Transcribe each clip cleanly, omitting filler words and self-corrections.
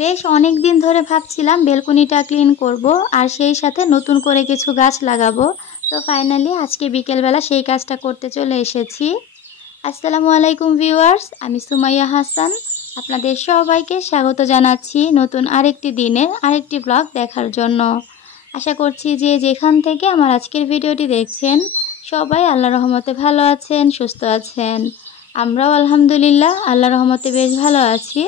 বেশ অনেক দিন ধরে ভাবছিলাম বেলকনিটা ক্লিন করব আর সেই সাথে নতুন করে কিছু গাছ লাগাবো। তো ফাইনালি আজকে বিকেলবেলা সেই কাজটা করতে চলে এসেছি। আসসালামু আলাইকুম ভিউয়ার্স, আমি সুমাইয়া হাসান। আপনাদের সবাইকে স্বাগত জানাচ্ছি নতুন আরেকটি দিনের আরেকটি ব্লগ দেখার জন্য। আশা করছি যে যেখান থেকে আমার আজকের ভিডিওটি দেখছেন সবাই আল্লাহর রহমতে ভালো আছেন, সুস্থ আছেন। আমরাও আলহামদুলিল্লাহ আল্লাহর রহমতে বেশ ভালো আছি।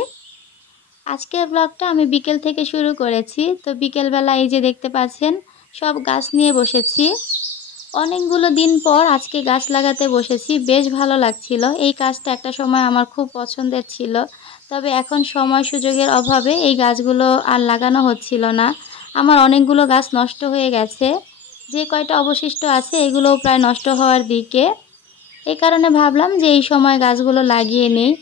আজকের ব্লগটা আমি বিকেল থেকে শুরু করেছি। তো বিকেলবেলা এই যে দেখতে পাচ্ছেন সব গাছ নিয়ে বসেছি। অনেকগুলো দিন পর আজকে গাছ লাগাতে বসেছি, বেশ ভালো লাগছিল। এই কাজটা একটা সময় আমার খুব পছন্দের ছিল, তবে এখন সময় সুযোগের অভাবে এই গাছগুলো আর লাগানো হচ্ছিল না। আমার অনেকগুলো গাছ নষ্ট হয়ে গেছে, যে কয়টা অবশিষ্ট আছে এগুলোও প্রায় নষ্ট হওয়ার দিকে। এই কারণে ভাবলাম যে এই সময় গাছগুলো লাগিয়ে নিই।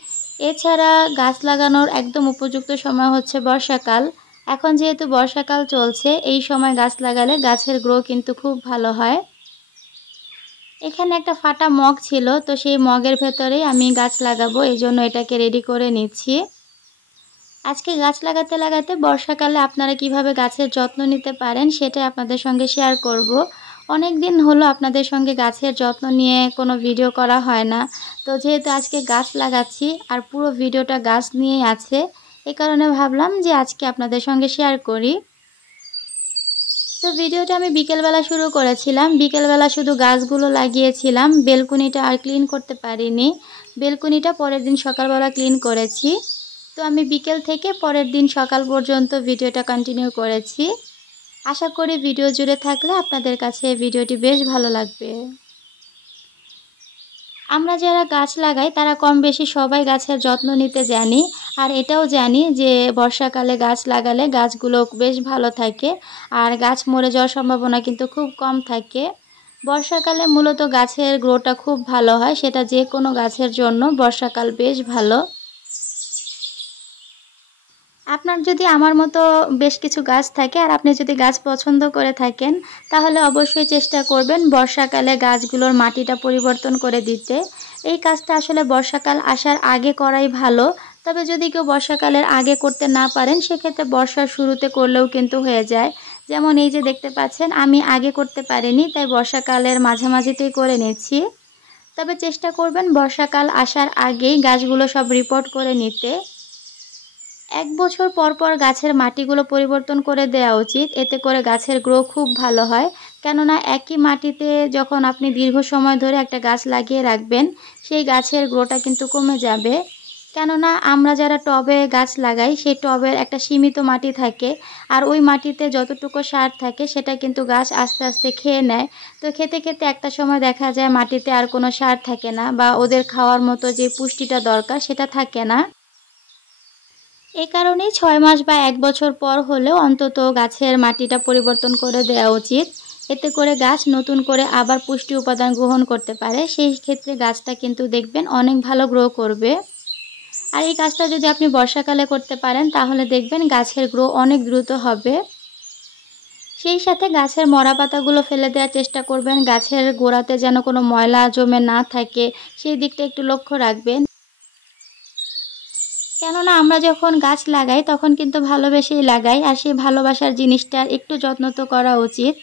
এছাড়া গাছ লাগানোর একদম উপযুক্ত সময় হচ্ছে বর্ষাকাল। এখন যেহেতু বর্ষাকাল চলছে, এই সময় গাছ লাগালে গাছের গ্রো কিন্তু খুব ভালো হয়। এখানে একটা ফাটা মগ ছিল, তো সেই মগের ভেতরেই আমি গাছ লাগাবো, এই জন্য এটাকে রেডি করে নিচ্ছি। আজকে গাছ লাগাতে লাগাতে বর্ষাকালে আপনারা কিভাবে গাছের যত্ন নিতে পারেন সেটাই আপনাদের সঙ্গে শেয়ার করব। অনেক দিন হলো আপনাদের সঙ্গে গাছের যত্ন নিয়ে কোনো ভিডিও করা হয় না। তো যেহেতু আজকে গাছ লাগাচ্ছি আর পুরো ভিডিওটা গাছ নিয়েই আছে, এই কারণে ভাবলাম যে আজকে আপনাদের সঙ্গে শেয়ার করি। তো ভিডিওটা আমি বিকেলবেলা শুরু করেছিলাম। বিকেলবেলা শুধু গাছগুলো লাগিয়েছিলাম, বেলকনিটা আর ক্লিন করতে পারিনি। বেলকনিটা পরের দিন সকালবেলা ক্লিন করেছি। তো আমি বিকেল থেকে পরের দিন সকাল পর্যন্ত ভিডিওটা কন্টিনিউ করেছি। আশা করি ভিডিও জুড়ে থাকলে আপনাদের কাছে ভিডিওটি বেশ ভালো লাগবে। আমরা যারা গাছ লাগাই তারা কম বেশি সবাই গাছের যত্ন নিতে জানি, আর এটাও জানি যে বর্ষাকালে গাছ লাগালে গাছগুলো বেশ ভালো থাকে আর গাছ মরে যাওয়ার সম্ভাবনা কিন্তু খুব কম থাকে। বর্ষাকালে মূলত গাছের গ্রোটা খুব ভালো হয়, সেটা যে কোনো গাছের জন্য বর্ষাকাল বেশ ভালো। আপনার যদি আমার মতো বেশ কিছু গাছ থাকে আর আপনি যদি গাছ পছন্দ করে থাকেন, তাহলে অবশ্যই চেষ্টা করবেন বর্ষাকালে গাছগুলোর মাটিটা পরিবর্তন করে দিতে। এই কাজটা আসলে বর্ষাকাল আসার আগে করাই ভালো, তবে যদি কেউ বর্ষাকালের আগে করতে না পারেন সেক্ষেত্রে বর্ষার শুরুতে করলেও কিন্তু হয়ে যায়। যেমন এই যে দেখতে পাচ্ছেন আমি আগে করতে পারিনি, তাই বর্ষাকালের মাঝামাঝিতেই করে নিচ্ছি। তবে চেষ্টা করবেন বর্ষাকাল আসার আগেই গাছগুলো সব রিপোর্ট করে নিতে। 1 বছর পর পর গাছের মাটিগুলো পরিবর্তন করে দেওয়া উচিত, এতে করে গাছের গ্রো খুব ভালো হয়। কেননা একই মাটিতে যখন আপনি দীর্ঘ সময় ধরে একটা গাছ লাগিয়ে রাখবেন, সেই গাছের গ্রোটা কিন্তু কমে যাবে। কেননা আমরা যারা টবে গাছ লাগাই সেই টবের একটা সীমিত মাটি থাকে, আর ওই মাটিতে যতটুকু সার থাকে সেটা কিন্তু গাছ আস্তে আস্তে খেয়ে নেয়। তো খেতে খেতে একটা সময় দেখা যায় মাটিতে আর কোনো সার থাকে না, বা ওদের খাওয়ার মতো যে পুষ্টিটা দরকার সেটা থাকে না। এই কারণেই 6 মাস বা 1 বছর পর হলেও অন্তত গাছের মাটিটা পরিবর্তন করে দেওয়া উচিত। এতে করে গাছ নতুন করে আবার পুষ্টি উপাদান গ্রহণ করতে পারে, সেই ক্ষেত্রে গাছটা কিন্তু দেখবেন অনেক ভালো গ্রো করবে। আর এই কাজটা যদি আপনি বর্ষাকালে করতে পারেন তাহলে দেখবেন গাছের গ্রো অনেক দ্রুত হবে। সেই সাথে গাছের মরা পাতাগুলো ফেলে দেওয়ার চেষ্টা করবেন, গাছের গোড়াতে যেন কোনো ময়লা জমে না থাকে সেই দিকটা একটু লক্ষ্য রাখবেন। কেননা আমরা যখন গাছ লাগাই তখন কিন্তু ভালোবেসেই লাগাই, আর সেই ভালোবাসার জিনিসটার একটু যত্ন তো করা উচিত।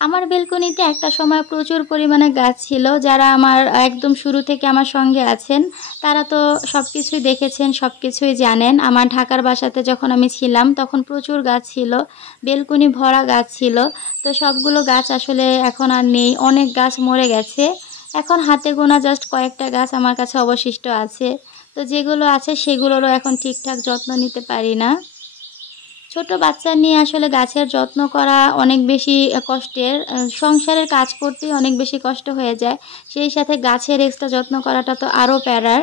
আমার বেলকনিতে একটা সময় প্রচুর পরিমাণে গাছ ছিল। যারা আমার একদম শুরু থেকে আমার সঙ্গে আছেন তারা তো সব কিছুই দেখেছেন, সব কিছুই জানেন। আমার ঢাকার বাসাতে যখন আমি ছিলাম তখন প্রচুর গাছ ছিল, বেলকনি ভরা গাছ ছিল। তো সবগুলো গাছ আসলে এখন আর নেই, অনেক গাছ মরে গেছে। এখন হাতে গোনা জাস্ট কয়েকটা গাছ আমার কাছে অবশিষ্ট আছে। তো যেগুলো আছে সেগুলোরও এখন ঠিকঠাক যত্ন নিতে পারি না। ছোট বাচ্চা নিয়ে আসলে গাছের যত্ন করা অনেক বেশি কষ্টের, সংসারের কাজ করতেই অনেক বেশি কষ্ট হয়ে যায়, সেই সাথে গাছের এক্সট্রা যত্ন করাটা তো আরও প্যারার।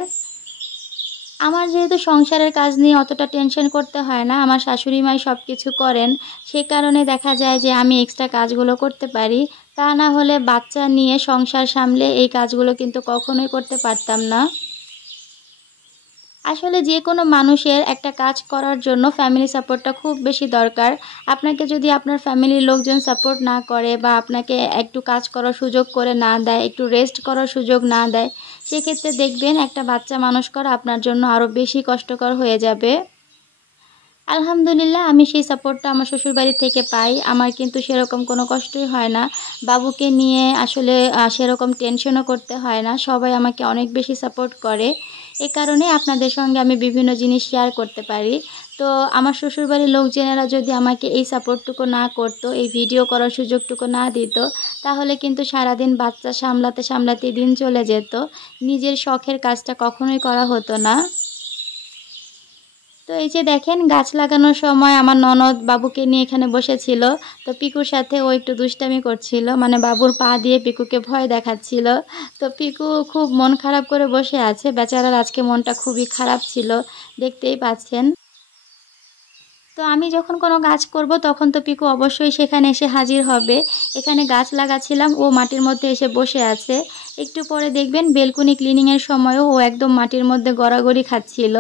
আমার যেহেতু সংসারের কাজ নিয়ে অতটা টেনশন করতে হয় না, আমার শাশুড়ি মাই সব কিছু করেন, সে কারণে দেখা যায় যে আমি এক্সট্রা কাজগুলো করতে পারি। তা না হলে বাচ্চা নিয়ে সংসার সামলে এই কাজগুলো কিন্তু কখনোই করতে পারতাম না। আসলে যে কোনো মানুষের একটা কাজ করার জন্য ফ্যামিলি সাপোর্টটা খুব বেশি দরকার। আপনাকে যদি আপনার ফ্যামিলির লোকজন সাপোর্ট না করে বা আপনাকে একটু কাজ করার সুযোগ করে না দেয়, একটু রেস্ট করার সুযোগ না দেয়, সেক্ষেত্রে দেখবেন একটা বাচ্চা মানুষ করা আপনার জন্য আরও বেশি কষ্টকর হয়ে যাবে। আলহামদুলিল্লাহ আমি সেই সাপোর্টটা আমার শ্বশুরবাড়ি থেকে পাই। আমার কিন্তু সেরকম কোনো কষ্টই হয় না। বাবুকে নিয়ে আসলে সেরকম টেনশনও করতে হয় না। সবাই আমাকে অনেক বেশি সাপোর্ট করে। এ কারণে আপনাদের সঙ্গে আমি বিভিন্ন জিনিস শেয়ার করতে পারি। তো আমার শ্বশুরবাড়ির লোকজনেরা যদি আমাকে এই সাপোর্টটুকু না করতো, এই ভিডিও করার সুযোগটুকু না দিত, তাহলে কিন্তু সারাদিন বাচ্চা সামলাতে সামলাতে দিন চলে যেত। নিজের শখের কাজটা কখনোই করা হতো না। তো এই যে দেখেন গাছ লাগানোর সময় আমার ননদ বাবুকে নিয়ে এখানে বসেছিল। তো পিকুর সাথে ও একটু দুষ্টামি করছিল, মানে বাবুর পা দিয়ে পিকুকে ভয় দেখাচ্ছিল। তো পিকু খুব মন খারাপ করে বসে আছে, বেচারার আজকে মনটা খুবই খারাপ ছিল, দেখতেই পাচ্ছেন। তো আমি যখন কোনো গাছ করব তখন তো পিকু অবশ্যই সেখানে এসে হাজির হবে। এখানে গাছ লাগাচ্ছিলাম, ও মাটির মধ্যে এসে বসে আছে। একটু পরে দেখবেন বেলকুনি ক্লিনিংয়ের সময়ও ও একদম মাটির মধ্যে গড়াগড়ি খাচ্ছিল।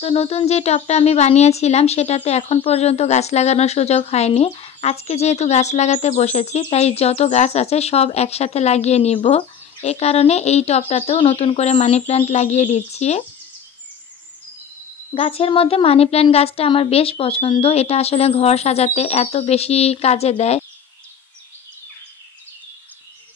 তো নতুন যে টবটা আমি বানিয়েছিলাম সেটাতে এখন পর্যন্ত গাছ লাগানোর সুযোগ হয়নি। আজকে যেহেতু গাছ লাগাতে বসেছি, তাই যত গাছ আছে সব একসাথে লাগিয়ে নিব। এই কারণে এই টবটাতেও নতুন করে মানি প্ল্যান্ট লাগিয়ে দিচ্ছি। গাছের মধ্যে মানি প্ল্যান্ট গাছটা আমার বেশ পছন্দ। এটা আসলে ঘর সাজাতে এত বেশি কাজে দেয়।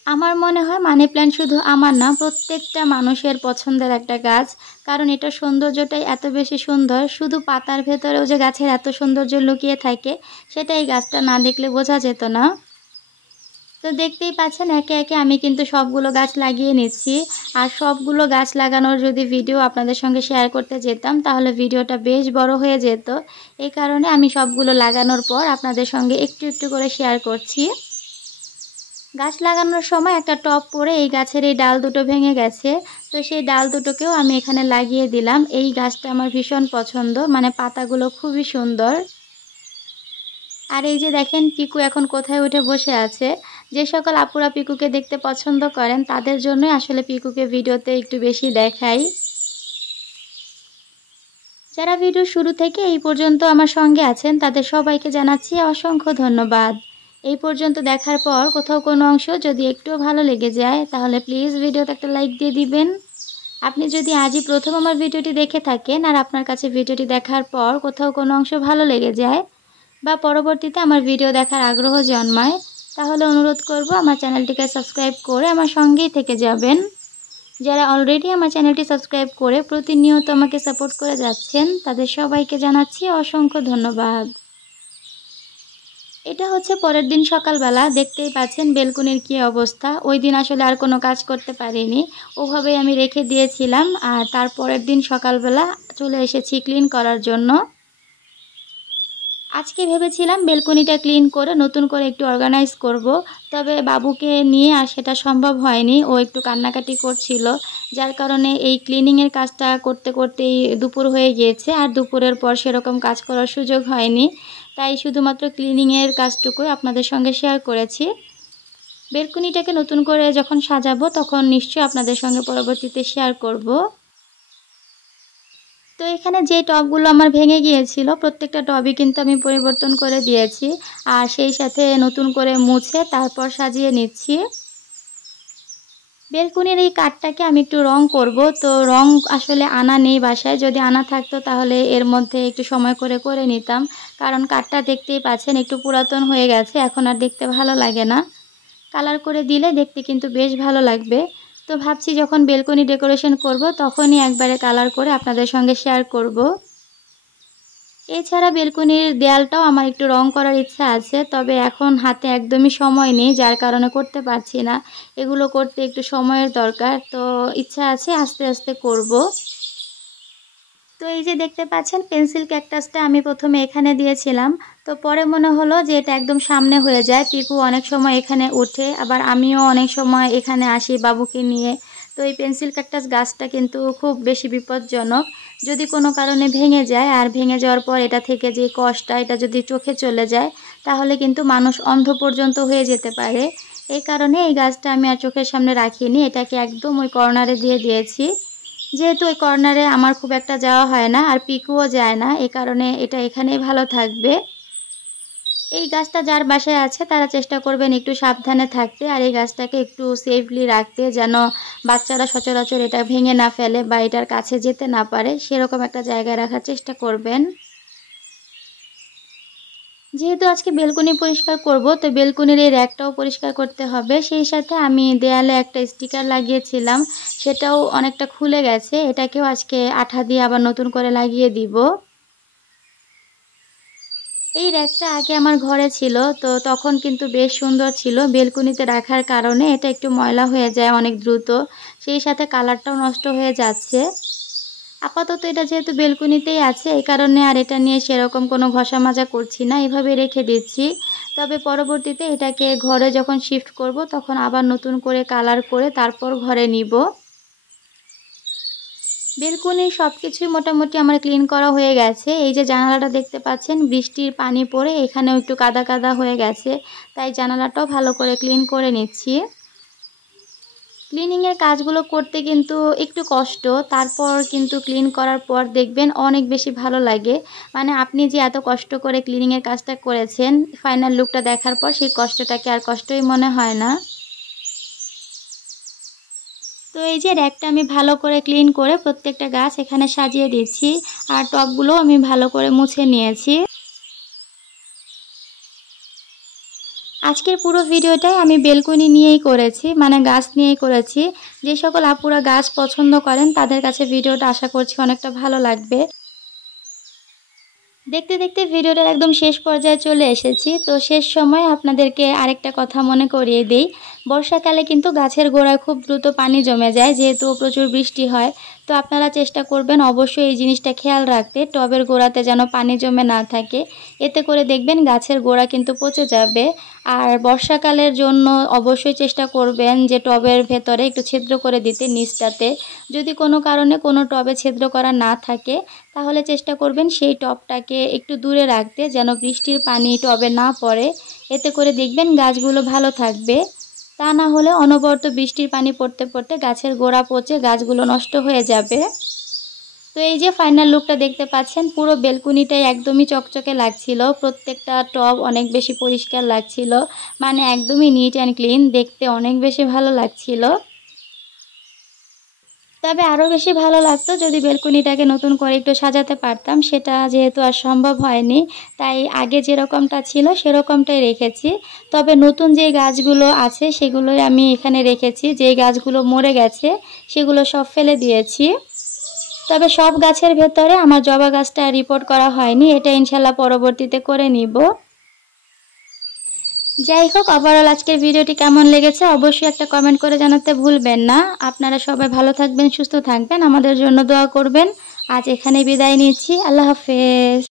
আমার মনে হয় মানি প্ল্যান্ট শুধু আমার না, প্রত্যেকটা মানুষের পছন্দের একটা গাছ। কারণ এটার সৌন্দর্যটাই এত বেশি সুন্দর। শুধু পাতার ভেতরেও যে গাছের এত সৌন্দর্য লুকিয়ে থাকে, সেটা এই গাছটা না দেখলে বোঝা যেত না। তো দেখতেই পাচ্ছেন একে একে আমি কিন্তু সবগুলো গাছ লাগিয়ে নিচ্ছি। আর সবগুলো গাছ লাগানোর যদি ভিডিও আপনাদের সঙ্গে শেয়ার করতে যেতাম, তাহলে ভিডিওটা বেশ বড় হয়ে যেত। এই কারণে আমি সবগুলো লাগানোর পর আপনাদের সঙ্গে একটু একটু করে শেয়ার করছি। গাছ লাগানোর সময় একটা টব পড়ে এই গাছের এই ডাল দুটো ভেঙে গেছে। তো সেই ডাল দুটোকেও আমি এখানে লাগিয়ে দিলাম। এই গাছটা আমার ভীষণ পছন্দ, মানে পাতাগুলো খুবই সুন্দর। আর এই যে দেখেন পিকু এখন কোথায় উঠে বসে আছে। যে সকল আপুরা পিকুকে দেখতে পছন্দ করেন তাদের জন্য আসলে পিকুকে ভিডিওতে একটু বেশি দেখাই। যারা ভিডিও শুরু থেকে এই পর্যন্ত আমার সঙ্গে আছেন তাদের সবাইকে জানাচ্ছি অসংখ্য ধন্যবাদ। এই পর্যন্ত দেখার পর কোথাও কোনো অংশ যদি একটু ভালো লেগে যায়, তাহলে প্লিজ ভিডিওতে একটা লাইক দিয়ে দিবেন। আপনি যদি আজই প্রথম আমার ভিডিওটি দেখে থাকেন আর আপনার কাছে ভিডিওটি দেখার পর কোথাও কোনো অংশ ভালো লেগে যায় বা পরবর্তীতে আমার ভিডিও দেখার আগ্রহ জন্মায়, তাহলে অনুরোধ করব আমার চ্যানেলটিকে সাবস্ক্রাইব করে আমার সঙ্গেই থেকে যাবেন। যারা অলরেডি আমার চ্যানেলটি সাবস্ক্রাইব করে প্রতিনিয়ত আমাকে সাপোর্ট করে যাচ্ছেন, তাদের সবাইকে জানাচ্ছি অসংখ্য ধন্যবাদ। এটা হচ্ছে পরের দিন সকালবেলা। দেখতেই পাচ্ছেন বেলকুনির কী অবস্থা। ওই দিন আসলে আর কোনো কাজ করতে পারিনি, ওভাবেই আমি রেখে দিয়েছিলাম। আর তার পরের দিন সকালবেলা চলে এসেছি ক্লিন করার জন্য। আজকে ভেবেছিলাম বেলকনিটা ক্লিন করে নতুন করে একটু অর্গানাইজ করব, তবে বাবুকে নিয়ে আর সেটা সম্ভব হয়নি। ও একটু কান্নাকাটি করছিল, যার কারণে এই ক্লিনিংয়ের কাজটা করতে করতেই দুপুর হয়ে গিয়েছে। আর দুপুরের পর সেরকম কাজ করার সুযোগ হয়নি, তাই শুধুমাত্র ক্লিনিংয়ের কাজটুকুই আপনাদের সঙ্গে শেয়ার করেছি। বেলকনিটাকে নতুন করে যখন সাজাবো তখন নিশ্চয়ই আপনাদের সঙ্গে পরবর্তীতে শেয়ার করব। তো এখানে যে টবগুলো আমার ভেঙে গিয়েছিল প্রত্যেকটা টবই কিন্তু আমি পরিবর্তন করে দিয়েছি, আর সেই সাথে নতুন করে মুছে তারপর সাজিয়ে নিচ্ছি। বেলকুনির এই কাঠটাকে আমি একটু রং করব, তো রং আসলে আনা নেই বাসায়। যদি আনা থাকতো তাহলে এর মধ্যে একটু সময় করে করে নিতাম, কারণ কাঠটা দেখতেই পাচ্ছেন একটু পুরাতন হয়ে গেছে, এখন আর দেখতে ভালো লাগে না। কালার করে দিলে দেখতে কিন্তু বেশ ভালো লাগবে। তো ভাবছি যখন বেলকনি ডেকোরেশন করব তখনই একবারে কালার করে আপনাদের সঙ্গে শেয়ার করব। এছাড়া বেলকনির দেয়ালটাও আমার একটু রং করার ইচ্ছা আছে, তবে এখন হাতে একদমই সময় নেই, যার কারণে করতে পারছি না। এগুলো করতে একটু সময়ের দরকার, তো ইচ্ছা আছে আস্তে আস্তে করব। তো এই যে দেখতে পাচ্ছেন পেন্সিল ক্যাকটাসটা আমি প্রথমে এখানে দিয়েছিলাম, তো পরে মনে হলো যে এটা একদম সামনে হয়ে যায়। পিকু অনেক সময় এখানে ওঠে, আবার আমিও অনেক সময় এখানে আসি বাবুকে নিয়ে। তো এই পেন্সিল ক্যাকটাস গাছটা কিন্তু খুব বেশি বিপজ্জনক। যদি কোনো কারণে ভেঙে যায়, আর ভেঙে যাওয়ার পর এটা থেকে যে কষ্টটা, এটা যদি চোখে চলে যায় তাহলে কিন্তু মানুষ অন্ধ পর্যন্ত হয়ে যেতে পারে। এই কারণে এই গাছটা আমি আর চোখের সামনে রাখিনি, এটাকে একদম ওই কর্নারে দিয়ে দিয়েছি। যেহেতু ওই কর্নারে আমার খুব একটা যাওয়া হয় না আর পিকুও যায় না, এই কারণে এটা এখানেই ভালো থাকবে। এই গাছটা যার বাসায় আছে তারা চেষ্টা করবেন একটু সাবধানে থাকতে আর এই গাছটাকে একটু সেফলি রাখতে, যেন বাচ্চারা সচরাচর এটা ভেঙে না ফেলে বা এটার কাছে যেতে না পারে, সেরকম একটা জায়গায় রাখার চেষ্টা করবেন। যেহেতু আজকে বেলকনি পরিষ্কার করব, তো বেলকনির এই র্যাকটাও পরিষ্কার করতে হবে। সেই সাথে আমি দেয়ালে একটা স্টিকার লাগিয়েছিলাম, সেটাও অনেকটা খুলে গেছে, এটাকেও আজকে আঠা দিয়ে আবার নতুন করে লাগিয়ে দিব। এই র্যাকটা আগে আমার ঘরে ছিল, তো তখন কিন্তু বেশ সুন্দর ছিল। বেলকনিতে রাখার কারণে এটা একটু ময়লা হয়ে যায় অনেক দ্রুত, সেই সাথে কালারটাও নষ্ট হয়ে যাচ্ছে। আপাতত এটা যেহেতু বেলকনিতেই আছে, এই কারণে আর এটা নিয়ে সেরকম কোনো ঘষা মাজা করছি না, এভাবে রেখে দিচ্ছি। তবে পরবর্তীতে এটাকে ঘরে যখন শিফট করব তখন আবার নতুন করে কালার করে তারপর ঘরে নিব। বেলকনি সব কিছুই মোটামুটি আমার ক্লিন করা হয়ে গেছে। এই যে জানালাটা দেখতে পাচ্ছেন, বৃষ্টির পানি পড়ে এখানেও একটু কাদা কাদা হয়ে গেছে, তাই জানালাটাও ভালো করে ক্লিন করে নিচ্ছি। ক্লিনিংয়ের কাজগুলো করতে কিন্তু একটু কষ্ট, তারপর কিন্তু ক্লিন করার পর দেখবেন অনেক বেশি ভালো লাগে। মানে আপনি যে এত কষ্ট করে ক্লিনিংয়ের কাজটা করেছেন, ফাইনাল লুকটা দেখার পর সেই কষ্টটাকে আর কষ্টই মনে হয় না। তো এই যে র্যাকটা আমি ভালো করে ক্লিন করে প্রত্যেকটা গাছ এখানে সাজিয়ে দিচ্ছি, আর টবগুলো আমি ভালো করে মুছে নিয়েছি। আজকের পুরো ভিডিওটাই আমি বেলকনি নিয়েই করেছি, মানে গাছ নিয়েই করেছি। যে সকল আপুরা গাছ পছন্দ করেন তাদের কাছে ভিডিওটা আশা করছি অনেকটা ভালো লাগবে। দেখতে দেখতে ভিডিওটার একদম শেষ পর্যায়ে চলে এসেছি। তো শেষ সময় আপনাদেরকে আরেকটা কথা মনে করিয়ে দেই, বর্ষাকালে কিন্তু গাছের গোড়ায় খুব দ্রুত পানি জমে যায়, যেহেতু প্রচুর বৃষ্টি হয়। তো আপনারা চেষ্টা করবেন অবশ্যই এই জিনিসটা খেয়াল রাখতে, টবের গোড়াতে যেন পানি জমে না থাকে। এতে করে দেখবেন গাছের গোড়া কিন্তু পচে যাবে। আর বর্ষাকালের জন্য অবশ্যই চেষ্টা করবেন যে টবের ভেতরে একটু ছিদ্র করে দিতে নিচটাতে। যদি কোনো কারণে কোনো টবে ছিদ্র করা না থাকে তাহলে চেষ্টা করবেন সেই টবটাকে একটু দূরে রাখতে, যেন বৃষ্টির পানি টবে না পড়ে। এতে করে দেখবেন গাছগুলো ভালো থাকবে। তা না হলে অনবরত বৃষ্টির পানি পড়তে পড়তে গাছের গোড়া পচে গাছগুলো নষ্ট হয়ে যাবে। তো এই যে ফাইনাল লুকটা দেখতে পাচ্ছেন, পুরো বেলকনিটাই একদমই চকচকে লাগছিল, প্রত্যেকটা টব অনেক বেশি পরিষ্কার লাগছিল, মানে একদমই নিট অ্যান্ড ক্লিন, দেখতে অনেক বেশি ভালো লাগছিল। তবে আরও বেশি ভালো লাগতো যদি বেলকনিটাকে নতুন করে একটু সাজাতে পারতাম, সেটা যেহেতু আর সম্ভব হয়নি, তাই আগে যেরকমটা ছিল সেরকমটাই রেখেছি। তবে নতুন যে গাছগুলো আছে সেগুলোই আমি এখানে রেখেছি, যে গাছগুলো মরে গেছে সেগুলো সব ফেলে দিয়েছি। তবে সব গাছের ভেতরে আমার জবা গাছটা রিপোর্ট করা হয়নি, এটা ইনশাল্লাহ পরবর্তীতে করে নিব। যাই হোক, ওভারঅল আজকের ভিডিওটি কেমন লেগেছে অবশ্যই একটা কমেন্ট করে জানাতে ভুলবেন না। আপনারা সবাই ভালো থাকবেন, সুস্থ থাকবেন, আমাদের জন্য দোয়া করবেন। আজ এখানে বিদায় নিচ্ছি, আল্লাহ হাফেজ।